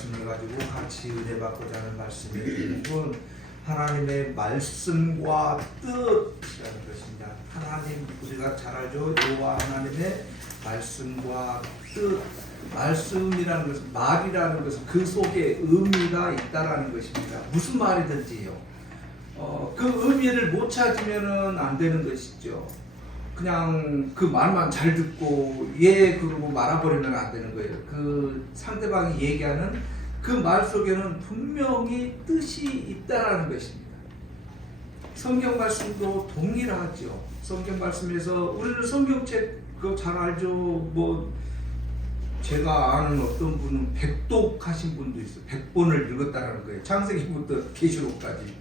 말씀을 가지고 같이 은혜 받고자 하는 말씀의 제목은 하나님의 말씀과 뜻이라는 것입니다. 하나님, 우리가 잘 알죠. 여호와 하나님의 말씀과 뜻. 말씀이라는 것은, 말이라는 것은 그 속에 의미가 있다라는 것입니다. 무슨 말이든지요. 그 의미를 못 찾으면 안 되는 것이죠. 그냥 그 말만 잘 듣고 예 그러고 말아버리면 안 되는 거예요. 그 상대방이 얘기하는 그 말 속에는 분명히 뜻이 있다라는 것입니다. 성경 말씀도 동일하죠. 성경 말씀에서 우리는 성경책 그거 잘 알죠. 뭐 제가 아는 어떤 분은 백독하신 분도 있어요. 100번을 읽었다라는 거예요. 창세기부터 계시록까지.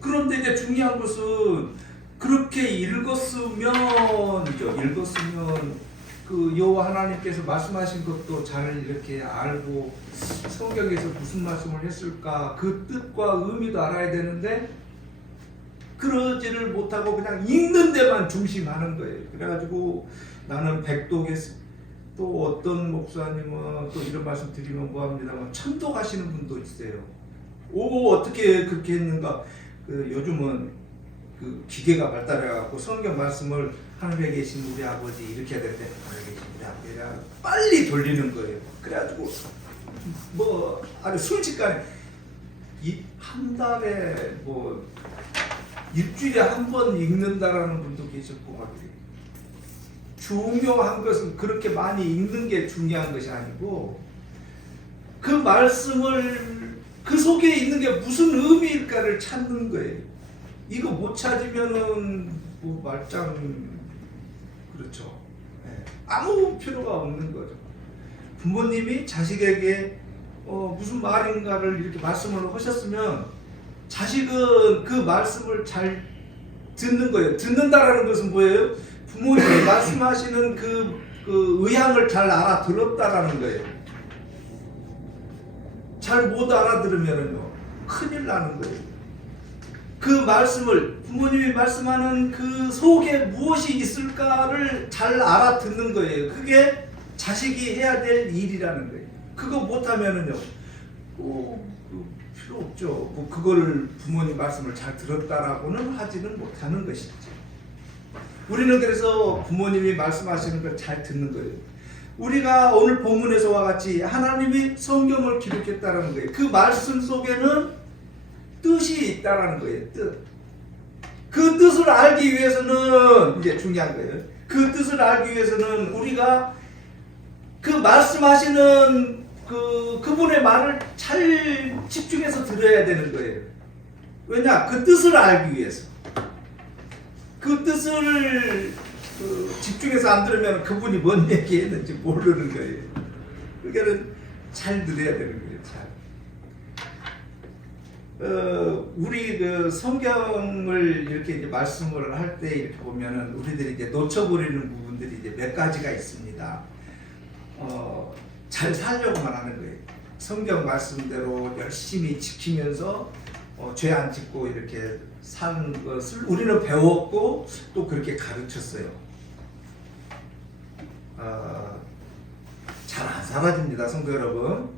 그런데 이제 중요한 것은 그렇게 읽었으면 그 여호와 하나님께서 말씀하신 것도 잘 이렇게 알고 성경에서 무슨 말씀을 했을까 그 뜻과 의미도 알아야 되는데 그러지를 못하고 그냥 읽는 데만 중심하는 거예요. 그래가지고 나는 백독에서 또 어떤 목사님은 또 이런 말씀 드리면 뭐합니다만 천독하시는 분도 있어요. 어떻게 그렇게 했는가. 요즘은 그 기계가 발달해갖고 성경 말씀을 하늘에 계신 우리 아버지 이렇게 해야 되는데 하늘에 계신 우리 아버지가 빨리 돌리는 거예요. 그래가지고 뭐 아주 순식간에 한 달에 뭐 일주일에 한 번 읽는다라는 분도 계셨고 막 그래요. 중요한 것은 그렇게 많이 읽는 게 중요한 것이 아니고 그 말씀을 그 속에 있는 게 무슨 의미일까를 찾는 거예요. 이거 못 찾으면은 뭐 말짱 그렇죠. 아무 필요가 없는 거죠. 부모님이 자식에게 무슨 말인가를 이렇게 말씀을 하셨으면 자식은 그 말씀을 잘 듣는 거예요. 듣는다라는 것은 뭐예요? 부모님이 말씀하시는 그 의향을 잘 알아들었다라는 거예요. 잘 못 알아들으면은요 큰일 나는 거예요. 그 말씀을 부모님이 말씀하는 그 속에 무엇이 있을까를 잘 알아듣는 거예요. 그게 자식이 해야 될 일이라는 거예요. 그거 못하면은요 필요 없죠. 뭐 그거를 부모님 말씀을 잘 들었다라고는 하지는 못하는 것이죠. 우리는 그래서 부모님이 말씀하시는 걸 잘 듣는 거예요. 우리가 오늘 본문에서와 같이 하나님이 성경을 기록했다는 거예요. 그 말씀 속에는 뜻이 있다라는 거예요. 뜻. 그 뜻을 알기 위해서는 이제 중요한 거예요. 그 뜻을 알기 위해서는 우리가 그 말씀하시는 그분의 말을 잘 집중해서 들어야 되는 거예요. 왜냐? 그 뜻을 알기 위해서. 그 뜻을 집중해서 안 들으면 그분이 뭔 얘기했는지 모르는 거예요. 그러니까 잘 들어야 되는 거예요. 잘. 우리 그 성경을 이렇게 이제 말씀을 할 때 이렇게 보면은 우리들이 이제 놓쳐버리는 부분들이 이제 몇 가지가 있습니다. 잘 살려고만 하는 거예요. 성경 말씀대로 열심히 지키면서 죄 안 짓고 이렇게 사는 것을 우리는 배웠고 또 그렇게 가르쳤어요. 잘 안 사라집니다, 성도 여러분.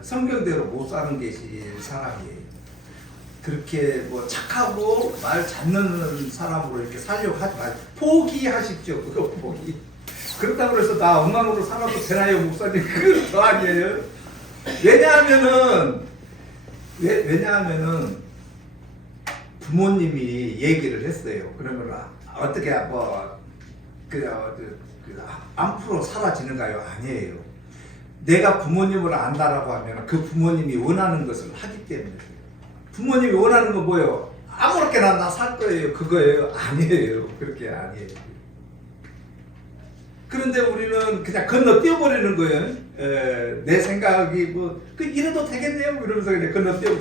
성경대로 못 사는 것이 사람이에요. 그렇게 뭐 착하고 말 잡는 사람으로 이렇게 살려고 하지 마세요. 포기하십시오. 그거 포기. 그렇다고 해서 나 엉망으로 살아도 되나요, 목사님? 그건 아니에요. 왜냐하면은 부모님이 얘기를 했어요. 그러면 어떻게 앞으로 사라지는가요? 아니에요. 내가 부모님을 안다라고 하면 그 부모님이 원하는 것을 하기 때문에. 부모님이 원하는 건 뭐예요? 아무렇게나 나 살 거예요. 그거예요? 아니에요. 그렇게 아니에요. 그런데 우리는 그냥 건너뛰어버리는 거예요. 내 생각이 이래도 되겠네요. 이러면서 그냥 건너뛰어.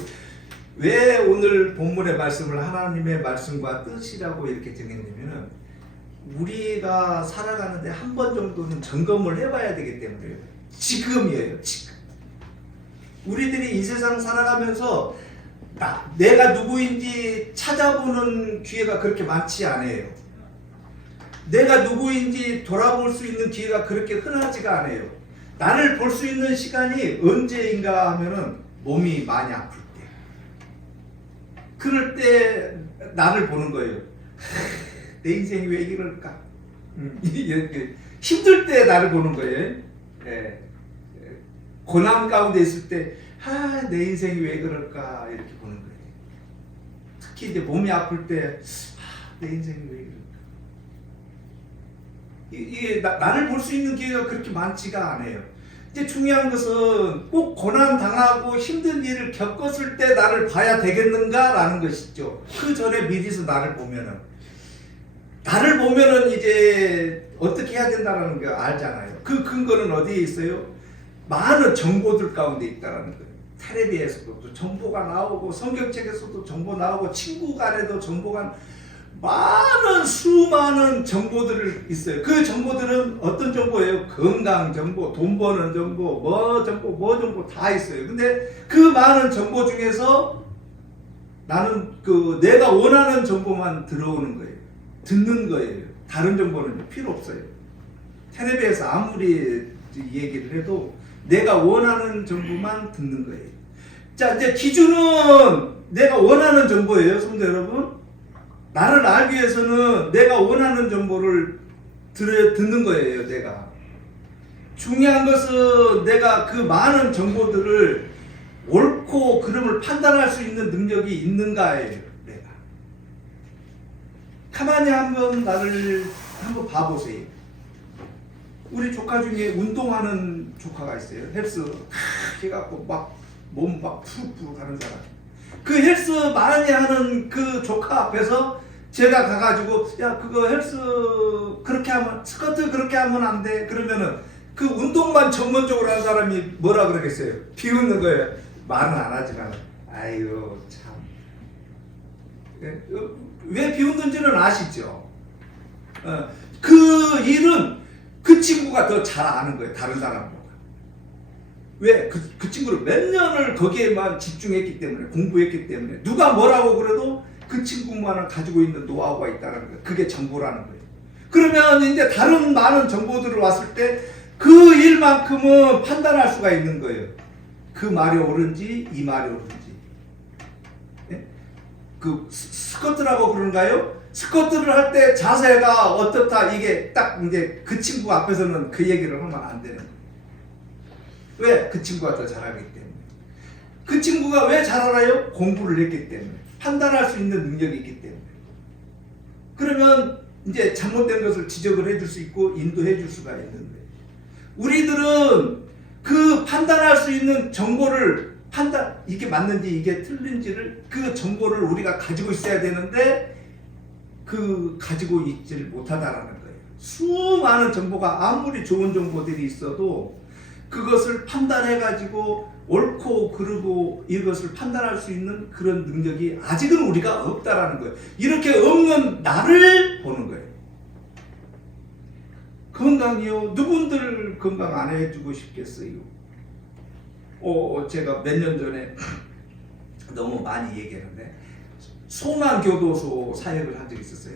왜 오늘 본문의 말씀을 하나님의 말씀과 뜻이라고 이렇게 정했냐면은 우리가 살아가는데 한 번 정도는 점검을 해봐야 되기 때문에요. 지금이에요. 지금. 우리들이 이 세상 살아가면서 내가 누구인지 찾아보는 기회가 그렇게 많지 않아요. 내가 누구인지 돌아볼 수 있는 기회가 그렇게 흔하지가 않아요. 나를 볼 수 있는 시간이 언제인가 하면은 몸이 많이 아플 때. 그럴 때 나를 보는 거예요. 내 인생이 왜 이럴까? 힘들 때 나를 보는 거예요. 예. 고난 가운데 있을 때, 내 인생이 왜 그럴까? 이렇게 보는 거예요. 특히 이제 몸이 아플 때, 내 인생이 왜 이럴까? 이게 나를 볼 수 있는 기회가 그렇게 많지가 않아요. 이제 중요한 것은 꼭 고난 당하고 힘든 일을 겪었을 때 나를 봐야 되겠는가라는 것이죠. 그 전에 미리서 나를 보면은 이제 어떻게 해야 된다는 거 알잖아요. 그 근거는 어디에 있어요? 많은 정보들 가운데 있다는 거예요. 텔레비에서도 정보가 나오고 성경책에서도 정보 나오고 친구 간에도 정보가 많은 수많은 정보들이 있어요. 그 정보들은 어떤 정보예요? 건강 정보, 돈 버는 정보, 뭐 정보 다 있어요. 근데 그 많은 정보 중에서 나는 내가 원하는 정보만 들어오는 거예요. 듣는 거예요. 다른 정보는 필요 없어요. 텔레비에서 아무리 얘기를 해도 내가 원하는 정보만 듣는 거예요. 자, 이제 기준은 내가 원하는 정보예요, 성도 여러분. 나를 알기 위해서는 내가 원하는 정보를 듣는 거예요, 내가. 중요한 것은 내가 그 많은 정보들을 옳고 그름을 판단할 수 있는 능력이 있는가예요, 내가. 가만히 나를 한번 봐보세요. 우리 조카 중에 운동하는 조카가 있어요. 헬스 해갖고 몸 푸룩푸룩 하는 사람. 그 헬스 많이 하는 그 조카 앞에서 제가 가가지고 야 그거 헬스 그렇게 하면 스쿼트 그렇게 하면 안 돼. 그러면은 그 운동만 전문적으로 하는 사람이 뭐라 그러겠어요? 비웃는 거예요. 말은 안 하지만 아이고 참. 왜 비웃는지는 아시죠? 그 일은 그 친구가 더 잘 아는 거예요. 다른 사람보다. 왜? 그 친구를 몇 년을 거기에만 집중했기 때문에, 공부했기 때문에 누가 뭐라고 그래도 그 친구만은 가지고 있는 노하우가 있다는 거예요. 그게 정보라는 거예요. 그러면 이제 다른 많은 정보들을 왔을 때 그 일만큼은 판단할 수가 있는 거예요. 그 말이 옳은지 이 말이 옳은지. 예? 그 스쿼트라고 그런가요? 스쿼트를 할 때 자세가 어떻다 이게 딱 이제 그 친구 앞에서는 그 얘기를 하면 안 되는 거예요. 왜? 그 친구가 더 잘하기 때문에. 그 친구가 왜 잘 알아요? 공부를 했기 때문에. 판단할 수 있는 능력이 있기 때문에. 그러면 이제 잘못된 것을 지적을 해줄 수 있고 인도해 줄 수가 있는 거예요. 우리들은 그 판단할 수 있는 정보를 이게 맞는지 이게 틀린지를 그 정보를 우리가 가지고 있어야 되는데 가지고 있지를 못하다라는 거예요. 수많은 정보가 아무리 좋은 정보들이 있어도 그것을 판단해가지고 옳고 그르고 이것을 판단할 수 있는 그런 능력이 아직은 우리가 없다라는 거예요. 이렇게 없는 나를 보는 거예요. 건강이요? 누군들 건강 안 해주고 싶겠어요? 제가 몇 년 전에 너무 많이 얘기했는데 송암교도소 사역을 한 적이 있었어요.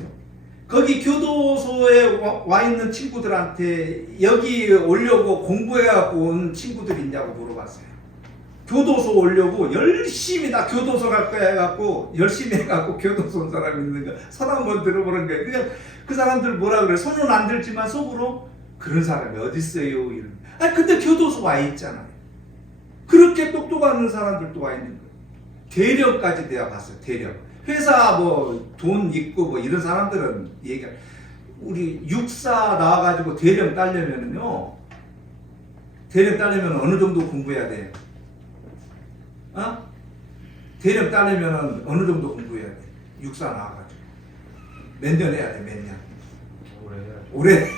거기 교도소에 와 있는 친구들한테 여기 오려고 공부해갖고 온 친구들이 있냐고 물어봤어요. 교도소 오려고 열심히 나 교도소 갈 거야 해갖고 열심히 해갖고 교도소 온 사람이 있는가 손 한번 들어보는 거예요. 그냥 그 사람들 뭐라 그래? 손은 안 들지만 속으로 그런 사람이 어딨어요? 이런. 근데 교도소 와 있잖아요. 그렇게 똑똑한 사람들도 와 있는 거예요. 대령까지 내가 봤어요. 대령. 회사 돈 있고 이런 사람들은 우리 육사 나와가지고 대령 따려면은요. 대령 따려면 어느 정도 공부해야 돼요? 대령 따려면 어느 정도 공부해야 돼? 육사 나와가지고 몇 년 해야 돼? 몇 년? 오래.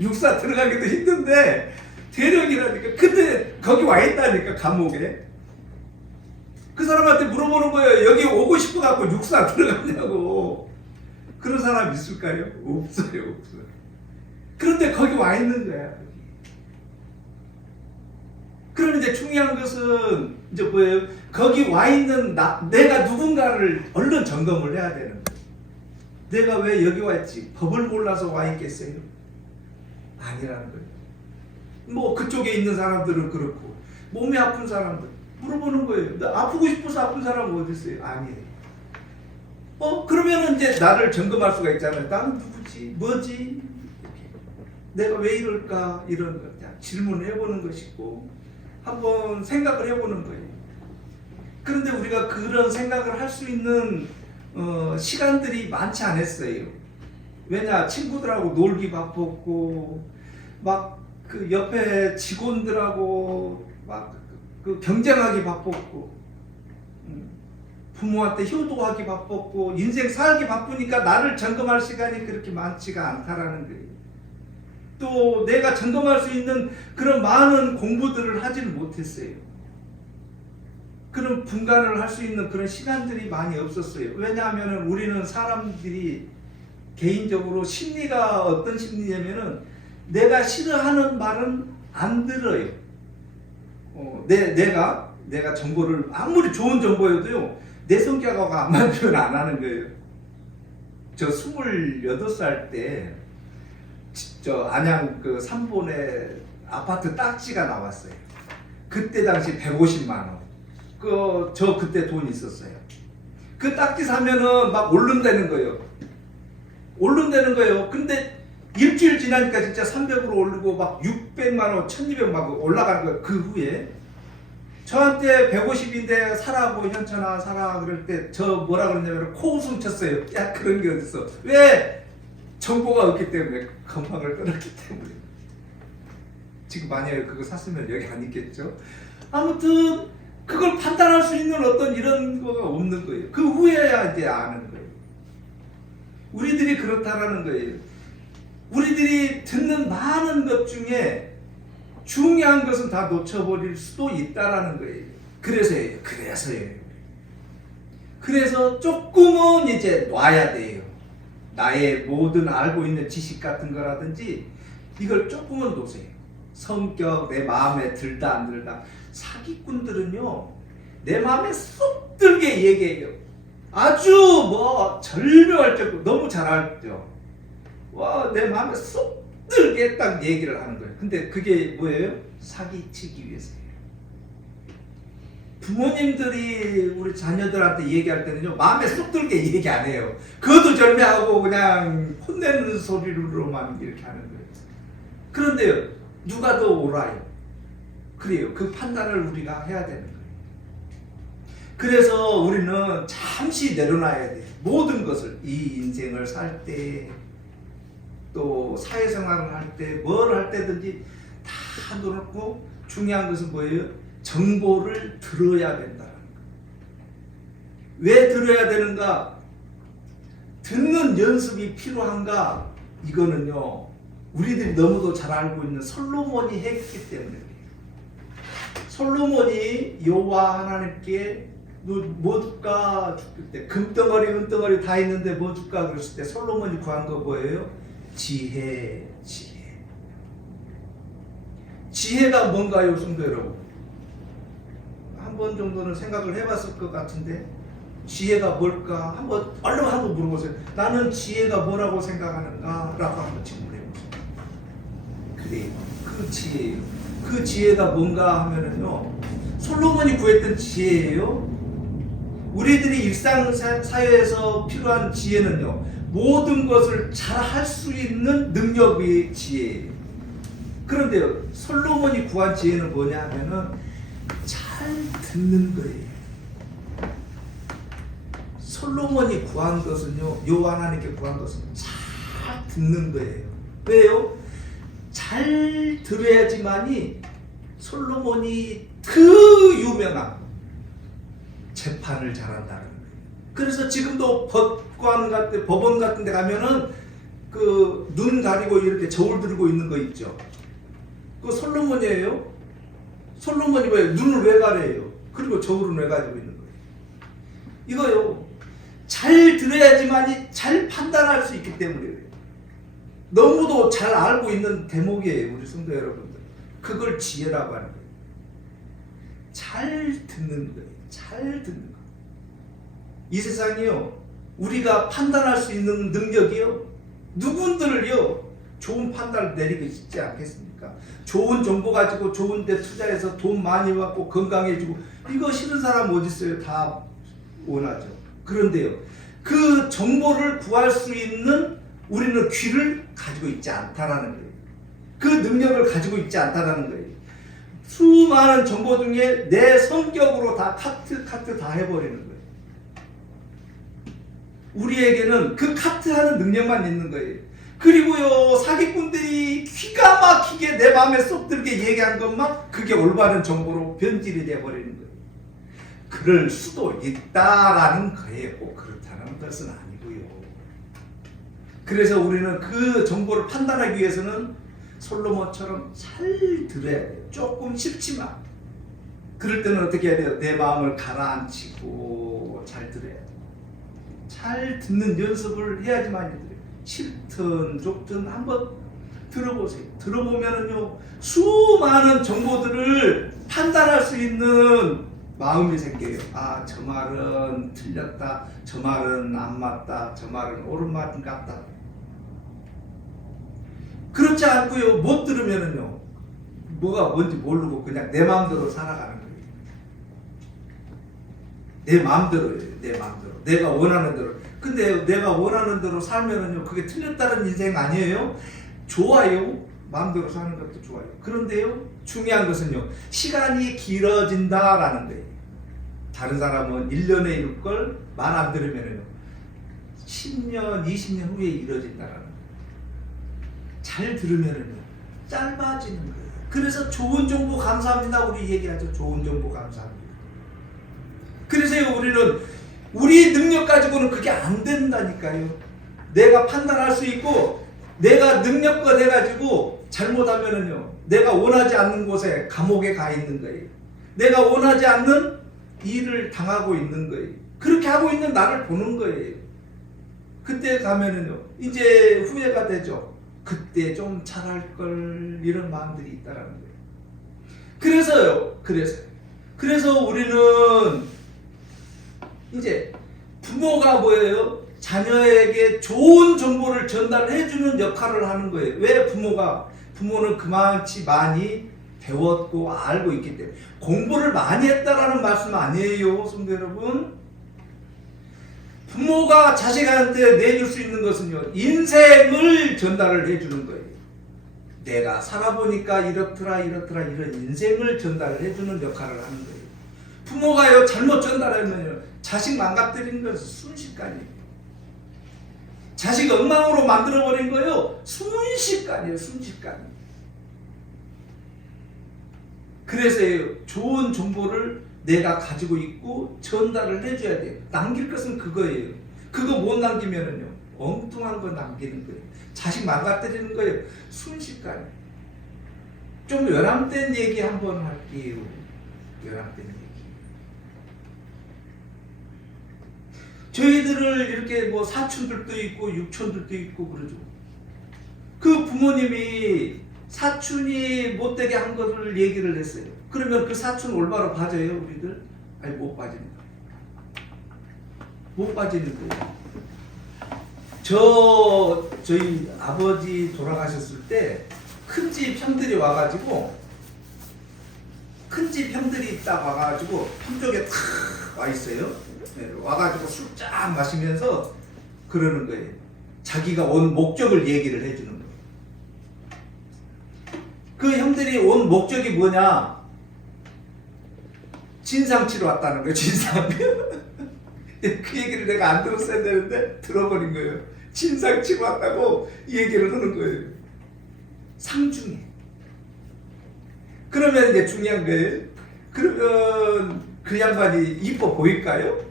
육사 들어가기도 힘든데 대령이라니까. 근데 거기 와 있다니까 감옥에. 그 사람한테 물어보는 거예요. 여기 오고 싶어 갖고 육사 들어갔냐고. 그런 사람 있을까요? 없어요. 그런데 거기 와 있는 거야. 그럼 이제 중요한 것은 이제 뭐예요? 거기 와 있는 내가 누군가를 얼른 점검을 해야 되는 거예요. 내가 왜 여기 왔지? 법을 몰라서 와 있겠어요? 아니라는 거예요. 뭐 그쪽에 있는 사람들은 그렇고 몸이 아픈 사람들 물어보는 거예요. 아프고 싶어서 아픈 사람은 어디 있어요? 아니에요. 그러면 이제 나를 점검할 수가 있잖아요. 나는 누구지? 뭐지? 내가 왜 이럴까? 이런 거 질문을 해보는 것이고 한번 생각을 해보는 거예요. 그런데 우리가 그런 생각을 할 수 있는 시간들이 많지 않았어요. 왜냐? 친구들하고 놀기 바빴고 막 그 옆에 직원들하고 막 그 경쟁하기 바빴고 부모한테 효도하기 바빴고 인생 살기 바쁘니까 나를 점검할 시간이 그렇게 많지가 않다라는 거예요. 또 내가 점검할 수 있는 그런 많은 공부들을 하지는 못했어요. 그런 분간을 할 수 있는 그런 시간들이 많이 없었어요. 왜냐하면 우리는 사람들이 개인적으로 심리가 어떤 심리냐면은 내가 싫어하는 말은 안 들어요. 내가 정보를 아무리 좋은 정보여도요 내 성격하고 안 맞으면 안 하는 거예요. 저 28살 때 저 안양 그 삼본에 아파트 딱지가 나왔어요. 그때 당시 150만 원. 저 그때 돈 있었어요. 그 딱지 사면은 막 오른다는 거예요. 근데 일주일 지나니까 진짜 300으로 오르고 막 600만 원, 1200만 원 올라가는 거예요. 그 후에 저한테 150인데 사라고 현천아 사라 그럴 때 저 뭐라 그러냐면 코웃음 쳤어요. 야 그런 게 어딨어. 왜? 정보가 없기 때문에 건강을 끊었기 때문에. 지금 만약에 그거 샀으면 여기 안 있겠죠. 아무튼 그걸 판단할 수 있는 어떤 이런 거가 없는 거예요. 그 후에야 이제 아는 거예요. 우리들이 그렇다라는 거예요. 우리들이 듣는 많은 것 중에 중요한 것은 다 놓쳐버릴 수도 있다라는 거예요. 그래서 조금은 이제 놔야 돼요. 나의 모든 알고 있는 지식 같은 거라든지 이걸 조금은 놓으세요. 성격, 내 마음에 들다 안 들다. 사기꾼들은요 내 마음에 쏙 들게 얘기해요. 아주 뭐 절묘할 정도 너무 잘 알죠. 와, 내 마음에 쏙 들게 딱 얘기를 하는 거예요. 근데 그게 뭐예요? 사기치기 위해서예요. 부모님들이 우리 자녀들한테 얘기할 때는요 마음에 쏙 들게 얘기 안 해요. 그것도 절묘하고 그냥 혼내는 소리로만 이렇게 하는 거예요. 그런데요 누가 더 옳아요? 그래요. 그 판단을 우리가 해야 되는 거예요. 그래서 우리는 잠시 내려놔야 돼요. 모든 것을 이 인생을 살 때 또 사회생활을 할 때 뭘 할 때든지 다 놓고 중요한 것은 뭐예요? 정보를 들어야 된다는 거예요. 왜 들어야 되는가? 듣는 연습이 필요한가? 이거는요 우리들이 너무도 잘 알고 있는 솔로몬이 했기 때문에 그래요. 솔로몬이 여호와 하나님께 뭐 줄까? 그때 금덩어리 은덩어리 다 있는데 뭐 줄까? 그랬을 때 솔로몬이 구한 거 뭐예요? 지혜가 뭔가요, 성도 여러분? 한 번 정도는 생각을 해봤을 것 같은데 지혜가 뭘까? 얼른 한번 물어보세요. 나는 지혜가 뭐라고 생각하는가? 라고 한번 질문해보세요. 그래요. 그 지혜가 뭔가 하면은요 솔로몬이 구했던 지혜예요. 우리들이 일상사회에서 필요한 지혜는요 모든 것을 잘 할 수 있는 능력이 지혜예요. 그런데요 솔로몬이 구한 지혜는 뭐냐 하면은 잘 듣는 거예요. 솔로몬이 구한 것은요 여호와 하나님께 구한 것은 잘 듣는 거예요. 왜요? 잘 들어야지만이 솔로몬이 그 유명한 재판을 잘한다는 거예요. 그래서 지금도 법원 같은 데 가면은 그 눈 가리고 이렇게 저울 들고 있는 거 있죠. 그거 솔로몬이에요. 솔로몬이 왜 눈을 왜 가려요? 그리고 저울은 왜 가지고 있는 거예요? 이거요. 잘 들어야지만이 잘 판단할 수 있기 때문에 그래요. 너무도 잘 알고 있는 대목이에요, 우리 성도 여러분들. 그걸 지혜라고 하는 거예요. 잘 듣는 거예요. 잘 듣는 거. 이 세상이요, 우리가 판단할 수 있는 능력이요, 누군들을요, 좋은 판단을 내리고 있지 않겠습니까? 좋은 정보 가지고 좋은 데 투자해서 돈 많이 받고 건강해지고 이거 싫은 사람 어디 있어요? 다 원하죠. 그런데요, 그 정보를 구할 수 있는 우리는 귀를 가지고 있지 않다라는 거예요. 그 능력을 가지고 있지 않다라는 거예요. 수많은 정보 중에 내 성격으로 다 카트 다 해버리는 거예요. 우리에게는 그 카트하는 능력만 있는 거예요. 그리고요, 사기꾼들이 기가 막히게 내 마음에 쏙 들게 얘기한 것만 그게 올바른 정보로 변질이 돼버리는 거예요. 그럴 수도 있다라는 거예요. 꼭 그렇다는 것은 아니고요. 그래서 우리는 그 정보를 판단하기 위해서는 솔로몬처럼 잘 들어야 돼요. 조금 쉽지만 그럴 때는 어떻게 해야 돼요? 내 마음을 가라앉히고 잘 들어야 돼요. 잘 듣는 연습을 해야지만 돼요. 싫든 좋든 한번 들어보세요. 들어보면은요, 수많은 정보들을 판단할 수 있는 마음이 생겨요. 아, 저 말은 틀렸다, 저 말은 안 맞다, 저 말은 옳은 말 같다. 그렇지 않고요, 못 들으면은요, 뭐가 뭔지 모르고 그냥 내 마음대로 살아가는 거예요. 내 마음대로예요. 내 마음대로. 내가 원하는 대로. 근데 내가 원하는 대로 살면은요, 그게 틀렸다는 인생 아니에요? 좋아요. 마음대로 사는 것도 좋아요. 그런데요, 중요한 것은요, 시간이 길어진다라는 거예요. 다른 사람은 1년에 이룰 걸 말 안 들으면은요, 10년, 20년 후에 이뤄진다라는 거예요. 잘 들으면은요, 짧아지는 거예요. 그래서 좋은 정보 감사합니다. 우리 얘기하죠. 좋은 정보 감사합니다. 그래서요, 우리는 우리 능력 가지고는 그게 안 된다니까요. 내가 판단할 수 있고 내가 능력과 돼가지고 잘못하면은요, 내가 원하지 않는 곳에 감옥에 가 있는 거예요. 내가 원하지 않는 일을 당하고 있는 거예요. 그렇게 하고 있는 나를 보는 거예요. 그때 가면은요, 이제 후회가 되죠. 그때 좀 잘할 걸, 이런 마음들이 있다라는 거예요. 그래서 우리는 이제 부모가 뭐예요? 자녀에게 좋은 정보를 전달해주는 역할을 하는 거예요. 왜 부모는 그만치 많이 배웠고 알고 있기 때문에. 공부를 많이 했다라는 말씀 아니에요, 성도 여러분. 부모가 자식한테 내줄 수 있는 것은요, 인생을 전달을 해주는 거예요. 내가 살아보니까 이렇더라 이런 인생을 전달을 해주는 역할을 하는 거예요. 부모가요, 잘못 전달하면요, 자식 망가뜨리는 것은 순식간이에요. 자식 엉망으로 만들어버린 거예요. 순식간이에요. 그래서 좋은 정보를 내가 가지고 있고 전달을 해줘야 돼요. 남길 것은 그거예요. 그거 못 남기면은요, 엉뚱한 거 남기는 거예요. 자식 망가뜨리는 거예요. 순식간에. 좀 연함된 얘기 한번 할게요. 연함된 얘기. 저희들을 이렇게 뭐 사촌들도 있고 육촌들도 있고 그러죠. 그 부모님이 사촌이 못되게 한 것을 얘기를 했어요. 그러면 그 사촌 올바로 봐줘요, 우리들? 아니, 못 빠집니다. 못 빠지는 거예요. 저희 아버지 돌아가셨을 때 큰 집 형들이 와가지고, 큰 집 형들이 딱 와가지고 한쪽에 탁 와 있어요. 네, 와가지고 술 쫙 마시면서 그러는 거예요. 자기가 온 목적을 얘기를 해주는 거예요. 그 형들이 온 목적이 뭐냐? 진상 치러 왔다는 거예요. 진상. 그 얘기를 내가 안 들었어야 되는데 들어버린 거예요. 진상 치러 왔다고 이 얘기를 하는 거예요. 상중에. 그러면 이제 중요한 거예요. 그러면 그 양반이 이뻐 보일까요?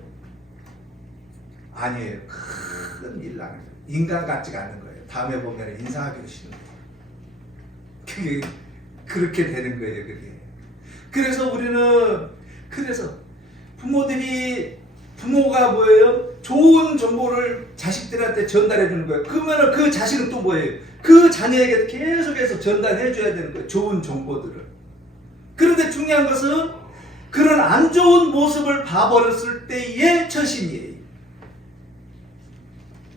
아니에요. 큰 일 나는 거예요. 인간 같지가 않는 거예요. 다음에 보면 인사하기도 싫은 거예요. 그게 그렇게 되는 거예요. 그게. 그래서 부모가 뭐예요? 좋은 정보를 자식들한테 전달해 주는 거예요. 그러면 그 자식은 또 뭐예요? 그 자녀에게 계속해서 전달해 줘야 되는 거예요. 좋은 정보들을. 그런데 중요한 것은 그런 안 좋은 모습을 봐버렸을 때의 처신이에요.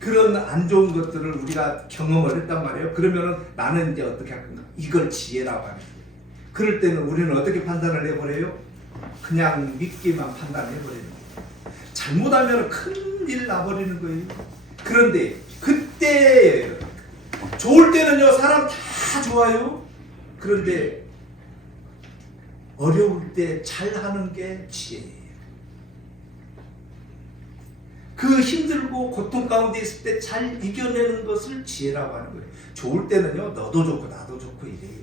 그런 안 좋은 것들을 우리가 경험을 했단 말이에요. 그러면은 나는 이제 어떻게 할 건가? 이걸 지혜라고 하는 거예요. 그럴 때는 우리는 어떻게 판단을 해버려요? 그냥 믿기만 판단해버리는 거예요. 잘못하면 큰일 나버리는 거예요. 그런데 그때 좋을 때는요 사람 다 좋아요. 그런데 어려울 때 잘하는 게 지혜예요. 그 힘들고 고통 가운데 있을 때 잘 이겨내는 것을 지혜라고 하는 거예요. 좋을 때는요 너도 좋고 나도 좋고 이래요.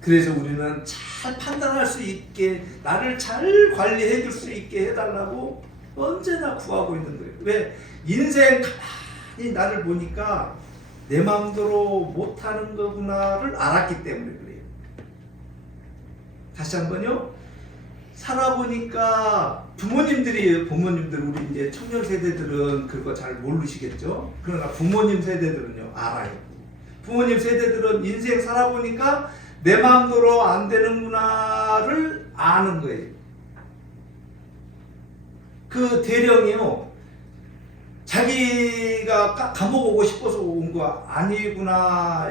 그래서 우리는 잘 판단할 수 있게 나를 잘 관리해 줄 수 있게 해달라고 언제나 구하고 있는 거예요. 왜? 인생 가만히 나를 보니까 내 마음대로 못하는 거구나를 알았기 때문에 그래요. 다시 한번요. 살아보니까 부모님들 우리 이제 청년 세대들은 그거 잘 모르시겠죠. 그러나 부모님 세대들은요 알아요. 부모님 세대들은 인생 살아보니까 내 마음대로 안 되는구나를 아는 거예요. 그 대령이요 자기가 감옥 오고 싶어서 온 거 아니구나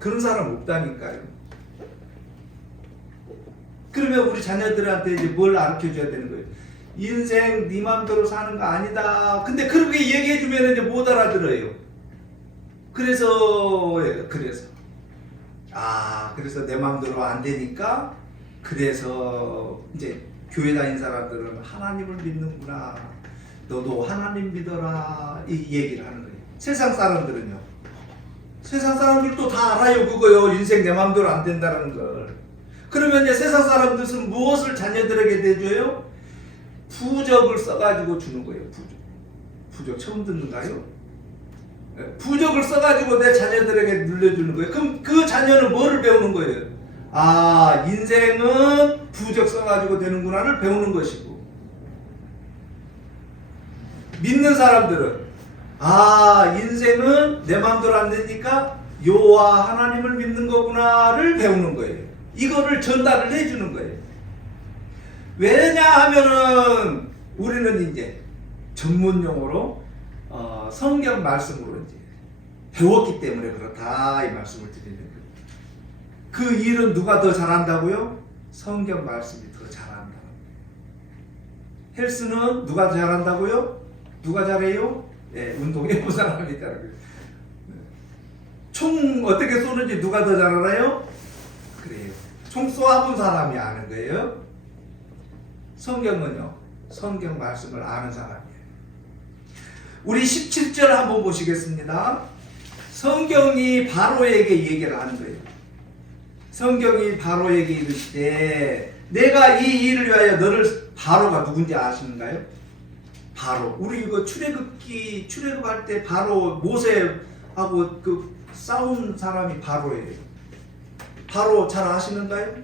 그런 사람 없다니까요. 그러면 우리 자녀들한테 이제 뭘 가르쳐줘야 되는 거예요? 인생 네 맘대로 사는 거 아니다. 근데 그렇게 얘기해주면 이제 못 알아들어요. 그래서 내 맘대로 안 되니까 그래서 이제 교회 다닌 사람들은 하나님을 믿는구나. 너도 하나님 믿어라. 이 얘기를 하는 거예요. 세상 사람들은요. 세상 사람들도 다 알아요. 그거요. 인생 내 맘대로 안 된다는 걸. 그러면 이제 세상 사람들은 무엇을 자녀들에게 내줘요? 부적을 써가지고 주는 거예요. 부적 처음 듣는가요? 부적을 써가지고 내 자녀들에게 늘려주는 거예요. 그럼 그 자녀는 뭐를 배우는 거예요? 아, 인생은 부적 써가지고 되는구나를 배우는 것이고, 믿는 사람들은 아, 인생은 내 마음대로 안 되니까 여호와 하나님을 믿는 거구나를 배우는 거예요. 이거를 전달을 해주는 거예요. 왜냐하면은 우리는 이제 전문 용어로 성경 말씀으로 이제 배웠기 때문에 그렇다 이 말씀을 드리는 거예요. 그 일은 누가 더 잘한다고요? 성경 말씀이 더 잘한다는 거예요. 헬스는 누가 잘한다고요? 누가 잘해요? 네, 운동해본 사람이 잘해요. 총 어떻게 쏘는지 누가 더 잘 알아요? 그래요. 총 쏘아본 사람이 아는 거예요. 성경은요, 성경 말씀을 아는 사람이에요. 우리 17절 한번 보시겠습니다. 성경이 바로에게 얘기를 하는 거예요. 성경이 바로에게 이르시되 내가 이 일을 위하여 너를, 바로가 누군지 아시는가요? 바로. 우리 이거 출애굽할 때 바로 모세하고 그 싸운 사람이 바로예요. 바로 잘 아시는가요?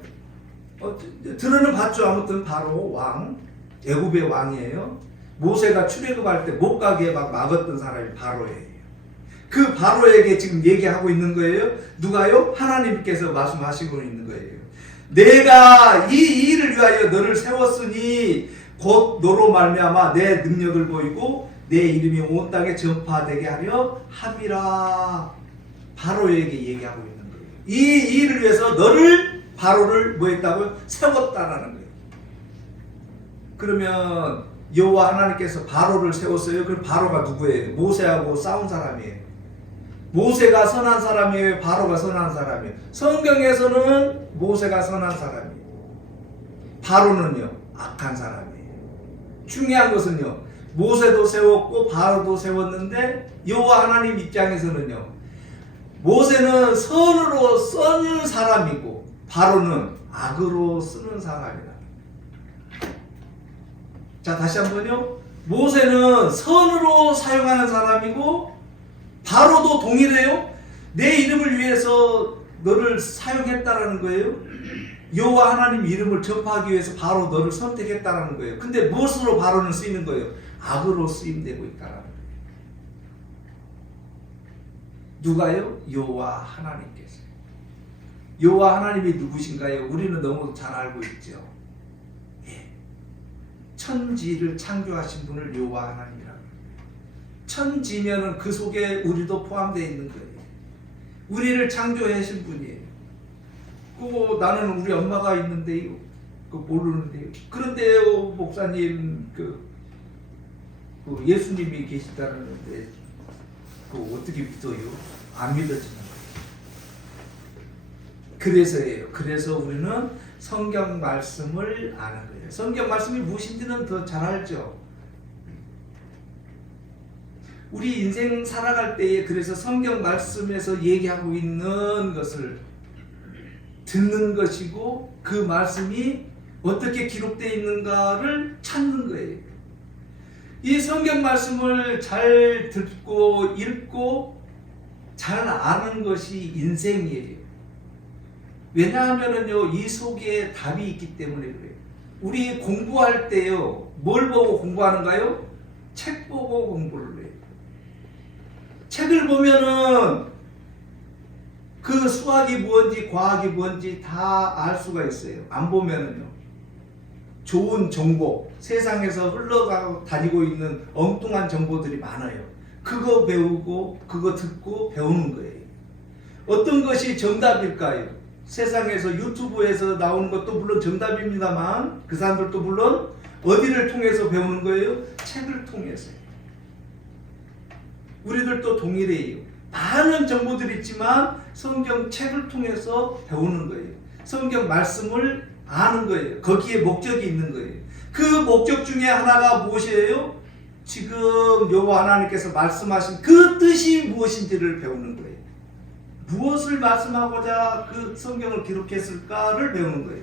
들어는 봤죠. 아무튼 바로 왕, 애굽의 왕이에요. 모세가 출애굽할 때 못 가게 막 막았던 사람이 바로예요. 그 바로에게 지금 얘기하고 있는 거예요. 누가요? 하나님께서 말씀하시고 있는 거예요. 내가 이 일을 위하여 너를 세웠으니 곧 너로 말미암아 내 능력을 보이고 내 이름이 온 땅에 전파되게 하려 함이라. 바로에게 얘기하고 있는 거예요. 이 일을 위해서 너를, 바로를 뭐 했다고요? 세웠다라는 거예요. 그러면 여호와 하나님께서 바로를 세웠어요. 그럼 바로가 누구예요? 모세하고 싸운 사람이에요. 모세가 선한 사람이에요? 바로가 선한 사람이에요? 성경에서는 모세가 선한 사람이에요. 바로는요, 악한 사람이에요. 중요한 것은요, 모세도 세웠고 바로도 세웠는데 여호와 하나님 입장에서는요, 모세는 선으로 쓰는 사람이고 바로는 악으로 쓰는 사람이다. 자, 다시 한번요. 모세는 선으로 사용하는 사람이고 바로도 동일해요. 내 이름을 위해서 너를 사용했다라는 거예요. 여호와 하나님 이름을 전파하기 위해서 바로 너를 선택했다라는 거예요. 근데 무엇으로 바로는 쓰이는 거예요? 악으로 쓰임되고 있다라는 거예요. 누가요? 여호와 하나님께서. 여호와 하나님이 누구신가요? 우리는 너무 잘 알고 있죠. 예. 천지를 창조하신 분을 여호와 하나님이라고. 천지면은 그 속에 우리도 포함되어 있는 거예요. 우리를 창조하신 분이에요. 그거 나는 우리 엄마가 있는데요. 그거 모르는데요. 그런데요, 목사님, 그 예수님이 계시다는데 그거 어떻게 믿어요? 안 믿어지는 거예요. 그래서예요. 그래서 우리는 성경 말씀을 아는 거예요. 성경 말씀이 무엇인지는 더 잘 알죠. 우리 인생 살아갈 때에 그래서 성경 말씀에서 얘기하고 있는 것을 듣는 것이고 그 말씀이 어떻게 기록되어 있는가를 찾는 거예요. 이 성경 말씀을 잘 듣고 읽고 잘 아는 것이 인생이에요. 왜냐하면요, 이 속에 답이 있기 때문에 그래요. 우리 공부할 때요, 뭘 보고 공부하는가요? 책 보고 공부를 해요. 책을 보면은 그 수학이 뭔지 과학이 뭔지 다 알 수가 있어요. 안 보면은요, 좋은 정보, 세상에서 흘러가고 다니고 있는 엉뚱한 정보들이 많아요. 그거 배우고 그거 듣고 배우는 거예요. 어떤 것이 정답일까요? 세상에서 유튜브에서 나오는 것도 물론 정답입니다만 그 사람들도 물론 어디를 통해서 배우는 거예요? 책을 통해서. 우리들도 동일해요. 많은 정보들이 있지만 성경 책을 통해서 배우는 거예요. 성경 말씀을 아는 거예요. 거기에 목적이 있는 거예요. 그 목적 중에 하나가 무엇이에요? 지금 여호와 하나님께서 말씀하신 그 뜻이 무엇인지를 배우는 거예요. 무엇을 말씀하고자 그 성경을 기록했을까를 배우는 거예요.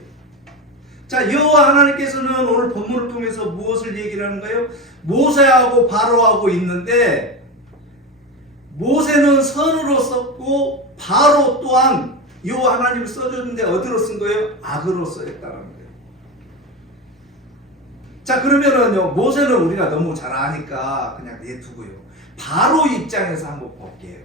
자, 여호와 하나님께서는 오늘 본문을 통해서 무엇을 얘기를 하는가요? 모세하고 바로하고 있는데 모세는 선으로 썼고 바로 또한 여호와 하나님을 써줬는데 어디로 쓴 거예요? 악으로 써였다는 거예요. 자, 그러면은요, 모세는 우리가 너무 잘 아니까 그냥 내두고요. 바로 입장에서 한번 볼게요.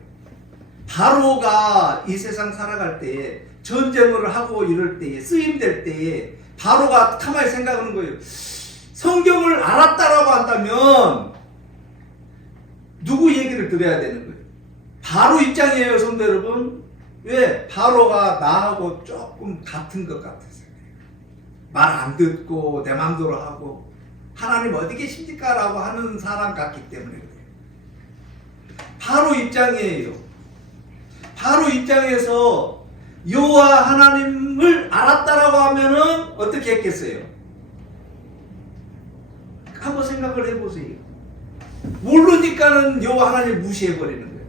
바로가 이 세상 살아갈 때에 전쟁을 하고 이럴 때에 쓰임될 때에 바로가 가만히 생각하는 거예요. 성경을 알았다라고 한다면 누구 얘기를 들어야 되는 거예요? 바로 입장이에요, 성도 여러분. 왜? 바로가 나하고 조금 같은 것 같아서 말 안 듣고 내 마음대로 하고 하나님 어디 계십니까? 라고 하는 사람 같기 때문에 그래요. 바로 입장이에요. 바로 입장에서 여호와 하나님을 알았다라고 하면은 어떻게 했겠어요? 한번 생각을 해보세요. 모르니까는 여호와 하나님 무시해버리는 거예요.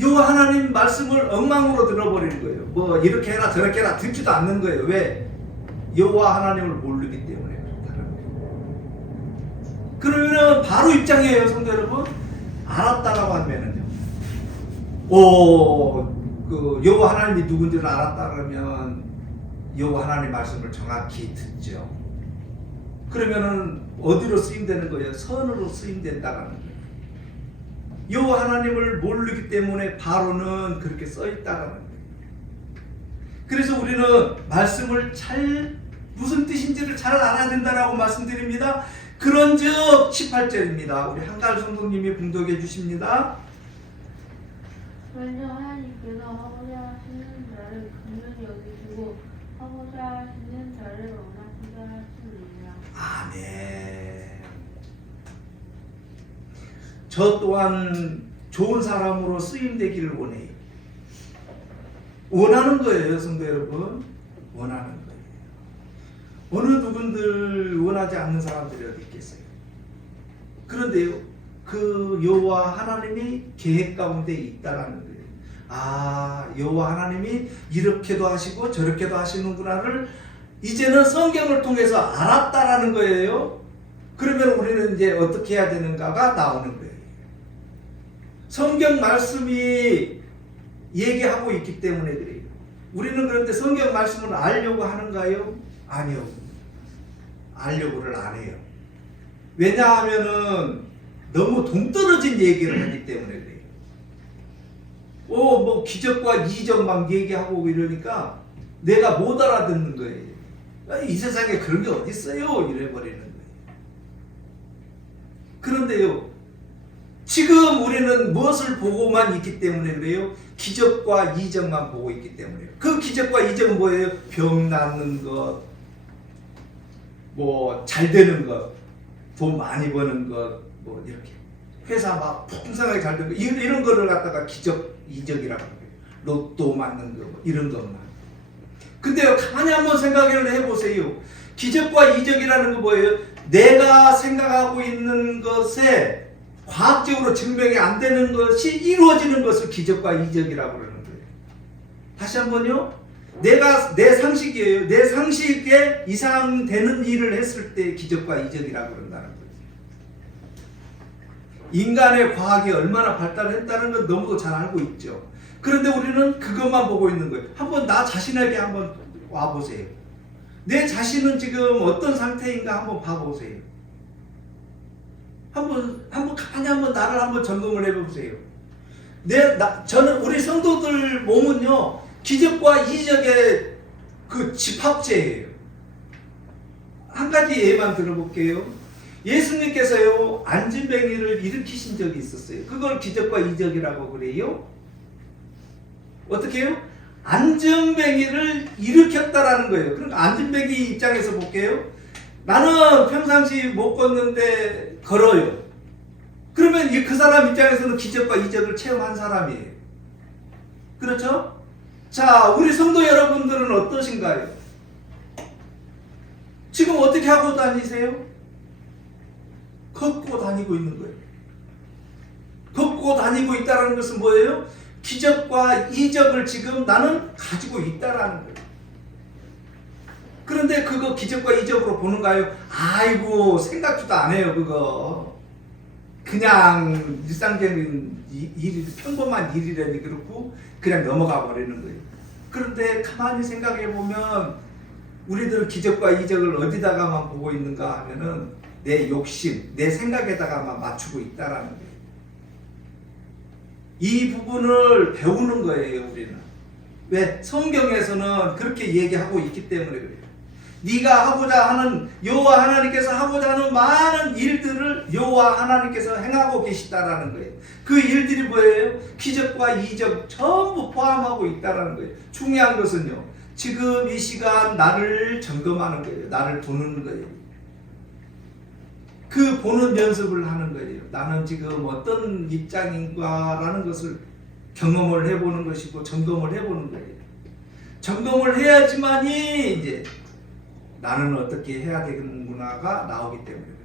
여호와 하나님 말씀을 엉망으로 들어버리는 거예요. 뭐 이렇게 해라 저렇게 해라 듣지도 않는 거예요. 왜? 여호와 하나님을 모르기 때문에 그렇다는 거예요. 그러면 바로 입장이에요, 성도 여러분. 알았다라고 하면은요. 그 여호와 하나님이 누군지를 알았다 그러면 여호와 하나님 말씀을 정확히 듣죠. 그러면은 어디로 쓰임되는 거예요? 선으로 쓰임된다라는 거예요. 여호와 하나님을 모르기 때문에 바로는 그렇게 써 있다라는 거예요. 그래서 우리는 말씀을 무슨 뜻인지를 잘 알아야 된다라고 말씀드립니다. 그런즉 18절입니다. 우리 한가을 성도님이 봉독해 주십니다. 먼저 하나님께서 하고자 하시는 자를 긍휼히 여기시고 하고자 하시는 자를 원하시게 하시느니라. 아멘. 저 또한 좋은 사람으로 쓰임되기를 원해요. 원하는 거예요, 성도 여러분. 원하는 거예요. 어느 누군들 원하지 않는 사람들이 어디 있겠어요? 그런데요, 그 여호와 하나님이 계획 가운데 있다라는 거예요. 아, 여호와 하나님이 이렇게도 하시고 저렇게도 하시는구나를 이제는 성경을 통해서 알았다라는 거예요. 그러면 우리는 이제 어떻게 해야 되는가가 나오는 거예요. 성경 말씀이 얘기하고 있기 때문에 그래요. 우리는 그런데 성경 말씀을 알려고 하는가요? 아니요. 알려고를 안 해요. 왜냐하면은 너무 동떨어진 얘기를 하기 때문에 그래요. 뭐 기적과 이적 막 얘기하고 이러니까 내가 못 알아듣는 거예요. 이 세상에 그런 게 어디 있어요? 이래버리는 거예요. 그런데요, 지금 우리는 무엇을 보고만 있기 때문에 그래요? 기적과 이적만 보고 있기 때문에요. 그 기적과 이적은 뭐예요? 병 낫는 것, 뭐 잘 되는 것, 돈 많이 버는 것, 뭐 이렇게 회사 막 풍성하게 잘 되고 이런 거를 갖다가 기적, 이적이라고 해요. 로또 맞는 거, 뭐 이런 것만. 근데 가만히 한번 생각을 해보세요. 기적과 이적이라는 거 뭐예요? 내가 생각하고 있는 것에 과학적으로 증명이 안 되는 것이 이루어지는 것을 기적과 이적이라고 그러는 거예요. 다시 한번요. 내가 내 상식이에요. 내 상식에 이상되는 일을 했을 때 기적과 이적이라고 그런다는 거예요. 인간의 과학이 얼마나 발달했다는 건 너무도 잘 알고 있죠. 그런데 우리는 그것만 보고 있는 거예요. 한번 나 자신에게 한번 와보세요. 내 자신은 지금 어떤 상태인가 한번 봐보세요. 한번 가만히 한번 나를 한번 점검을 해보세요. 저는 우리 성도들 몸은요, 기적과 이적의 그 집합체예요. 한 가지 예만 들어볼게요. 예수님께서요, 안진뱅이를 일으키신 적이 있었어요. 그걸 기적과 이적이라고 그래요. 어떻게 해요? 안진뱅이를 일으켰다라는 거예요. 그러니까 안진뱅이 입장에서 볼게요. 나는 평상시 못 걷는데 걸어요. 그러면 그 사람 입장에서는 기적과 이적을 체험한 사람이에요. 그렇죠? 자, 우리 성도 여러분들은 어떠신가요? 지금 어떻게 하고 다니세요? 걷고 다니고 있는 거예요. 걷고 다니고 있다는 것은 뭐예요? 기적과 이적을 지금 나는 가지고 있다라는 거예요. 그런데 그거 기적과 이적으로 보는가요? 아이고, 생각도 안 해요, 그거. 그냥 일상적인 일, 평범한 일이라니 그렇고 그냥 넘어가 버리는 거예요. 그런데 가만히 생각해 보면 우리들은 기적과 이적을 어디다가만 보고 있는가 하면은 내 욕심, 내 생각에다가만 맞추고 있다라는 거예요. 이 부분을 배우는 거예요, 우리는. 왜? 성경에서는 그렇게 얘기하고 있기 때문에 그래요. 네가 하고자 하는, 여호와 하나님께서 하고자 하는 많은 일들을 여호와 하나님께서 행하고 계시다라는 거예요. 그 일들이 뭐예요? 기적과 이적 전부 포함하고 있다라는 거예요. 중요한 것은요, 지금 이 시간 나를 점검하는 거예요. 나를 보는 거예요. 그 보는 연습을 하는 거예요. 나는 지금 어떤 입장인가라는 것을 경험을 해보는 것이고 점검을 해보는 거예요. 점검을 해야지만이 이제 나는 어떻게 해야 되는구나가 나오기 때문에 그래요.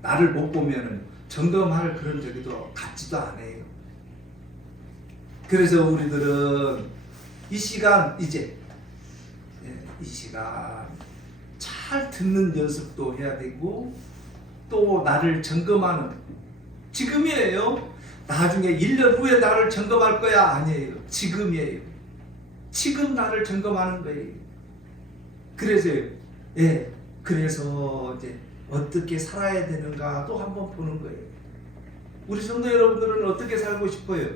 나를 못 보면은 점검할 그런 저기도 같지도 않아요. 그래서 우리들은 이 시간 이제 이 시간 잘 듣는 연습도 해야 되고 또 나를 점검하는 지금이에요. 나중에 1년 후에 나를 점검할 거야 아니에요. 지금이에요. 지금 나를 점검하는 거예요. 그래서 이제 어떻게 살아야 되는가도 한번 보는 거예요. 우리 성도 여러분들은 어떻게 살고 싶어요?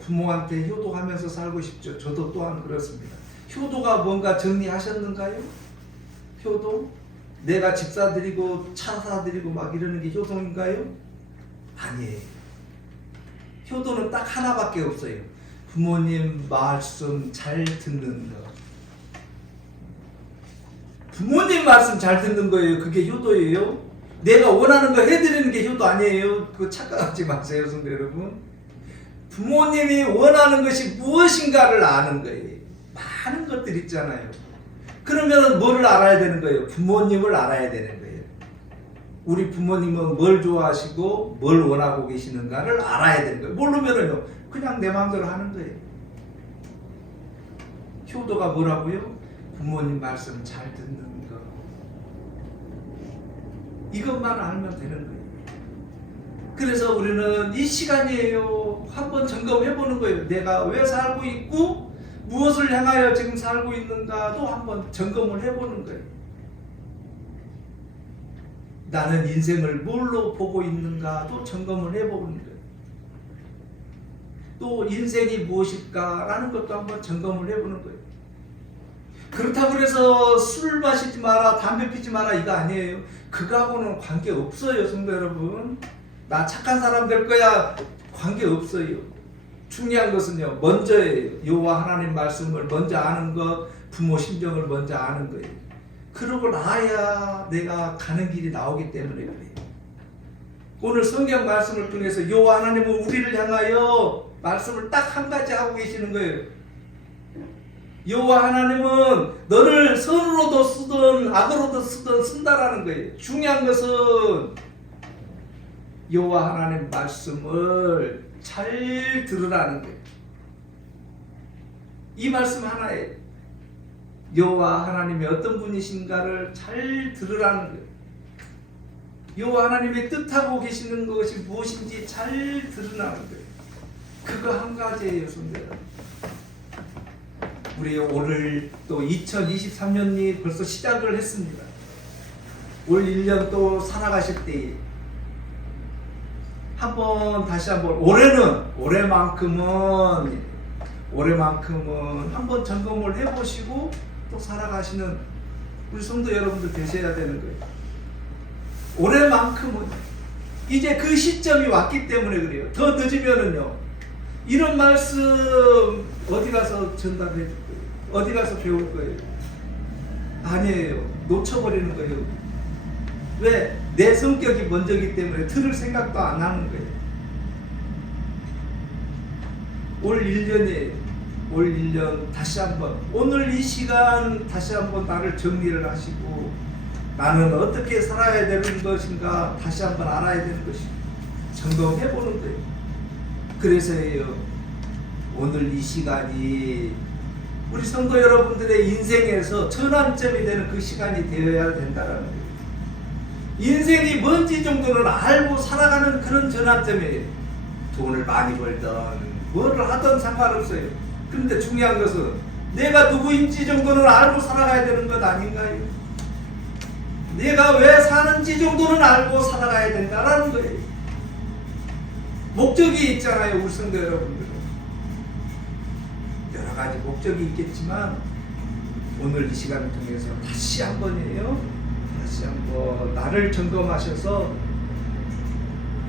부모한테 효도하면서 살고 싶죠. 저도 또한 그렇습니다. 효도가 뭔가 정리하셨는가요? 효도? 내가 집 사드리고 차 사드리고 막 이러는 게 효도인가요? 아니에요. 효도는 딱 하나밖에 없어요. 부모님 말씀 잘 듣는 것. 부모님 말씀 잘 듣는 거예요. 그게 효도예요. 내가 원하는 거 해드리는 게 효도 아니에요. 그거 착각하지 마세요, 성도 여러분. 부모님이 원하는 것이 무엇인가를 아는 거예요. 많은 것들 있잖아요. 그러면 뭐를 알아야 되는 거예요? 부모님을 알아야 되는 거예요. 우리 부모님은 뭘 좋아하시고 뭘 원하고 계시는가를 알아야 되는 거예요. 모르면은요, 그냥 내 마음대로 하는 거예요. 효도가 뭐라고요? 부모님 말씀 잘 듣는 거. 이것만 알면 되는 거예요. 그래서 우리는 이 시간이에요. 한번 점검해보는 거예요. 내가 왜 살고 있고 무엇을 향하여 지금 살고 있는가도 한번 점검을 해보는 거예요. 나는 인생을 뭘로 보고 있는가도 점검을 해보는 거예요. 또 인생이 무엇일까라는 것도 한번 점검을 해보는 거예요. 그렇다고 해서 술 마시지 마라, 담배 피지 마라 이거 아니에요. 그거하고는 관계 없어요, 성도 여러분. 나 착한 사람 될 거야 관계 없어요. 중요한 것은요, 먼저예요. 여호와 하나님 말씀을 먼저 아는 것, 부모 심정을 먼저 아는 거예요. 그러고 나야 내가 가는 길이 나오기 때문에 그래요. 오늘 성경 말씀을 통해서 여호와 하나님은 우리를 향하여 말씀을 딱 한 가지 하고 계시는 거예요. 여호와 하나님은 너를 선으로도 쓰든 악으로도 쓰든 쓴다라는 거예요. 중요한 것은 여호와 하나님 말씀을 잘 들으라는 거예요. 이 말씀 하나에 여호와 하나님이 어떤 분이신가를 잘 들으라는 거예요. 여호와 하나님의 뜻하고 계시는 것이 무엇인지 잘 들으라는 거예요. 그거 한 가지예요, 성도 여러분. 우리 오늘 또 2023년이 벌써 시작을 했습니다. 올 1년 또 살아가실 때 다시 한번 올해만큼은 한번 점검을 해보시고 또 살아가시는 우리 성도 여러분들 되셔야 되는 거예요. 올해만큼은 이제 그 시점이 왔기 때문에 그래요. 더 늦으면은요, 이런 말씀 어디 가서 전달해 줄 거예요? 어디 가서 배울 거예요? 아니에요. 놓쳐버리는 거예요. 왜? 내 성격이 먼저기 때문에 들을 생각도 안 하는 거예요. 올 1년 다시 한번, 오늘 이 시간 다시 한번 나를 정리를 하시고 나는 어떻게 살아야 되는 것인가 다시 한번 알아야 되는 것인가 점검해 보는 거예요. 그래서요, 오늘 이 시간이 우리 성도 여러분들의 인생에서 전환점이 되는 그 시간이 되어야 된다는 거예요. 인생이 뭔지 정도는 알고 살아가는 그런 전환점이에요. 돈을 많이 벌든 뭐를 하든 상관없어요. 그런데 중요한 것은 내가 누구인지 정도는 알고 살아가야 되는 것 아닌가요? 내가 왜 사는지 정도는 알고 살아가야 된다는 거예요. 목적이 있잖아요, 우리 성도 여러분들. 여러 가지 목적이 있겠지만 오늘 이 시간을 통해서 다시 한번 나를 점검하셔서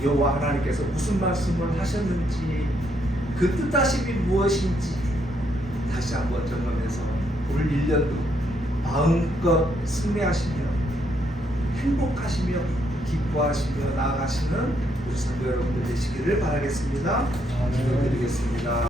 여호와 하나님께서 무슨 말씀을 하셨는지, 그 뜻하심이 무엇인지 다시 한번 점검해서 올 1년도 마음껏 승리하시며 행복하시며 기뻐하시며 나아가시는 우리 성도 여러분들 되시기를 바라겠습니다. 기도드리겠습니다.